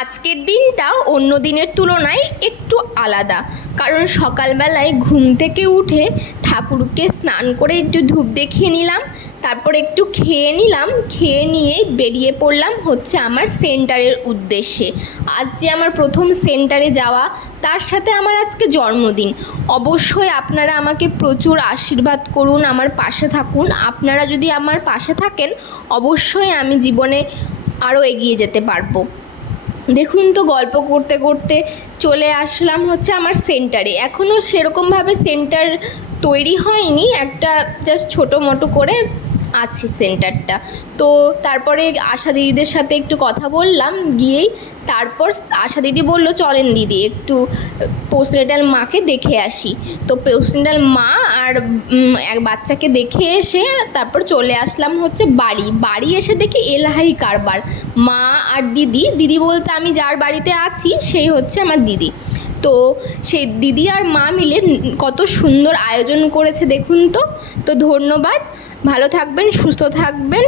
আজকের দিনটা অন্য দিনের তুলনায় একটু আলাদা, কারণ সকালবেলায় ঘুম থেকে উঠে ঠাকুরকে স্নান করে একটু ধূপ দেখিয়ে নিলাম, তারপর একটু খেয়ে নিলাম, খেয়ে নিয়েই বেরিয়ে পড়লাম হচ্ছে আমার সেন্টারের উদ্দেশ্যে। আজ যে আমার প্রথম সেন্টারে যাওয়া, তার সাথে আমার আজকে জন্মদিন। অবশ্যই আপনারা আমাকে প্রচুর আশীর্বাদ করুন, আমার পাশে থাকুন। আপনারা যদি আমার পাশে থাকেন, অবশ্যই আমি জীবনে আরও এগিয়ে যেতে পারবো। দেখুন তো, গল্প করতে করতে চলে আসলাম হচ্ছে আমার সেন্টারে। এখনও সেরকমভাবে সেন্টার তৈরি হয়নি, একটা জাস্ট ছোটো মোটো করে আছে সেন্টারটা। তো তারপরে আশা দিদিদের সাথে একটু কথা বললাম গিয়েই। তারপর আশা দিদি বললো, চলেন দিদি একটু পোস্টনেটাল মাকে দেখে আসি। তো পোস্টনেটাল মা আর এক বাচ্চাকে দেখে এসে তারপর চলে আসলাম হচ্ছে বাড়ি এসে দেখি এলাহি কারবার। মা আর দিদি বলতে আমি যার বাড়িতে আছি সেই হচ্ছে আমার দিদি। তো সেই দিদি আর মা মিলে কত সুন্দর আয়োজন করেছে দেখুন তো। তো ধন্যবাদ, ভালো থাকবেন, সুস্থ থাকবেন।